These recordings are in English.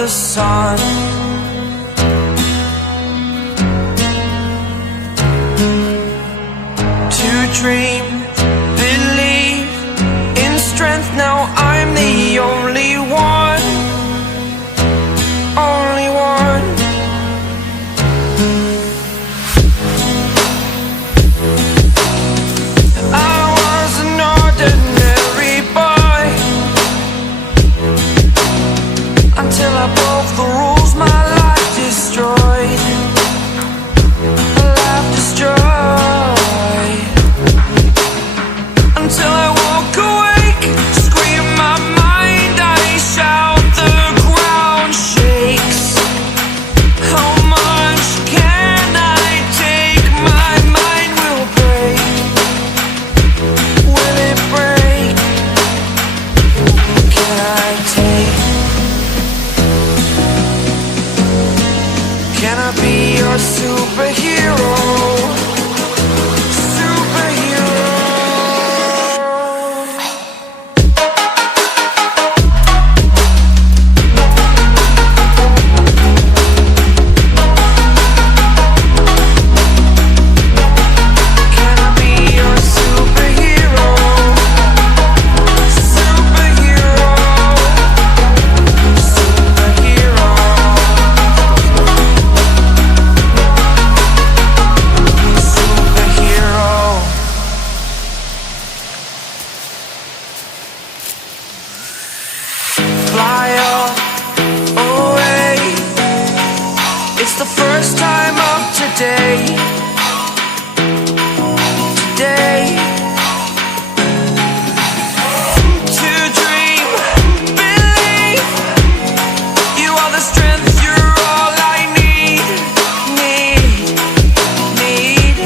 the sun. To dream, believe in strength. Now I'm the only one, only one. I was an ordinary boy until I broke the rules. My life destroyed, life destroyed. Until I woke awake, scream my mind, I shout, the ground shakes. How much can I take? My mind will break. Will it break? Can I take? Can I be your superhero? Fly away. It's the first time of today. Today. To dream, believe. You are the strength, you're all I need. Need.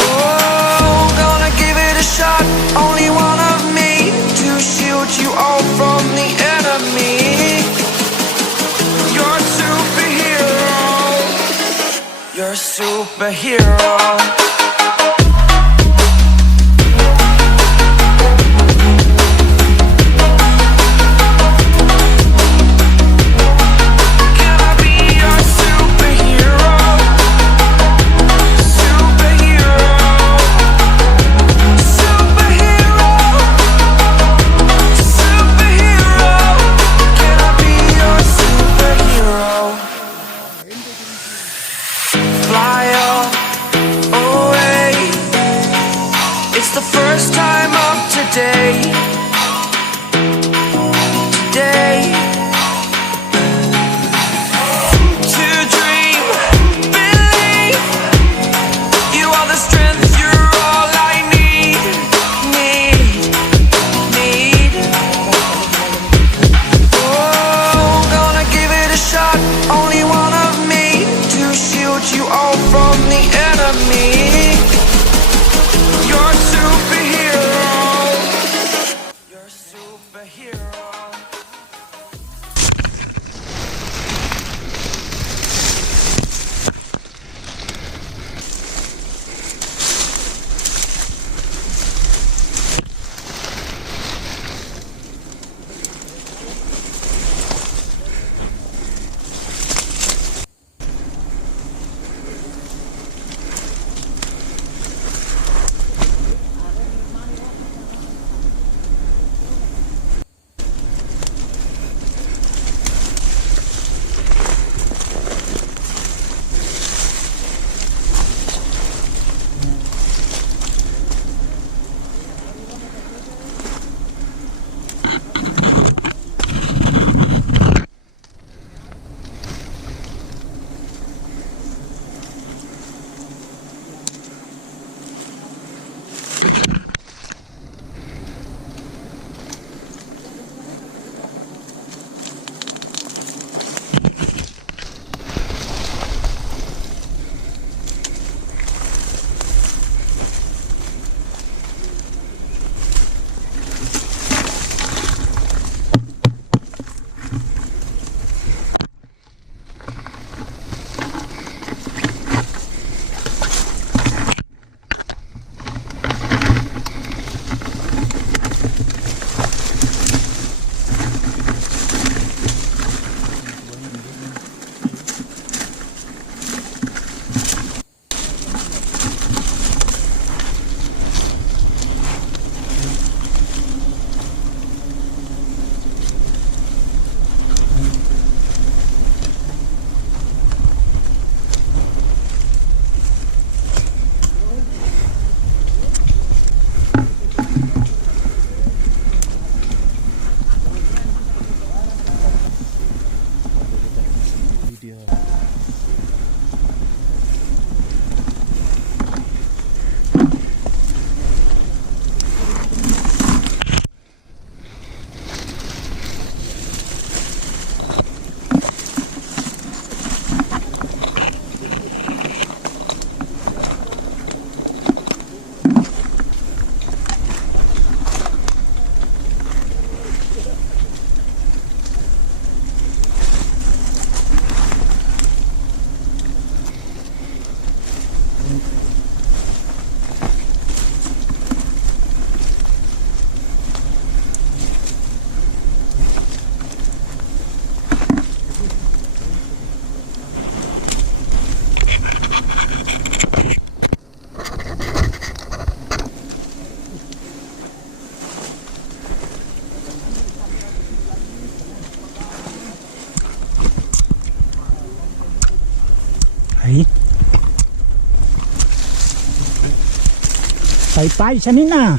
Oh, gonna give it a shot. Only one of me to shield you all from the enemy. You're a superhero. You're a superhero. Can I be your superhero? Superhero. Superhero. Superhero. Can I be your superhero? Fly away. It's the first time of today. Today. To dream, believe. You are the strength, you're all I need. Need. Oh, gonna give it a shot. Only one of me to shield you all from the enemy. You're a superhero. You're a superhero. Pai-pai sanina.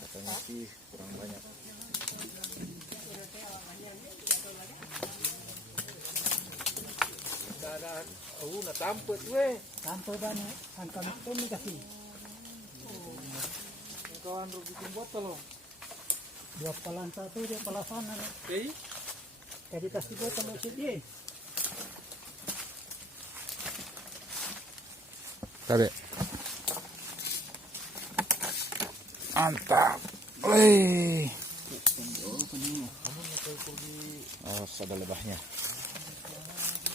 Katanya sih kurang banyak. Nah tampet weh. Tampil banyak, kan kami ini kasih. Kawan rugi botol loh. Dua pelan satu, dia pelafanan. Oke. Jadi kasih botol masih dia. Tarik. Mantap. Wih. Oh, ada lebahnya.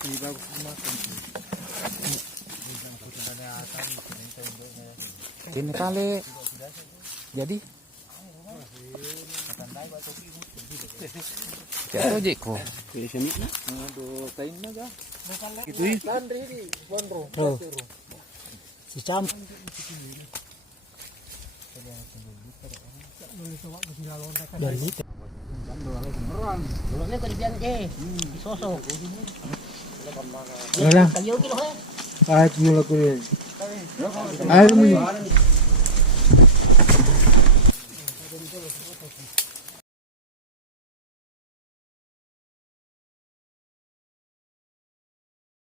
Ini bagus makan. Ini kali. Jadi. Jatuh jiko. Pilih sini na. Aduh, kain naga. Itu ya. Landri di Bonro. Oh. Si Cam. Dari itu. Dulunya kerjaan disosok. Wala. Kayo kilo he. Kahit mula ko yun. Ayaw mo yun.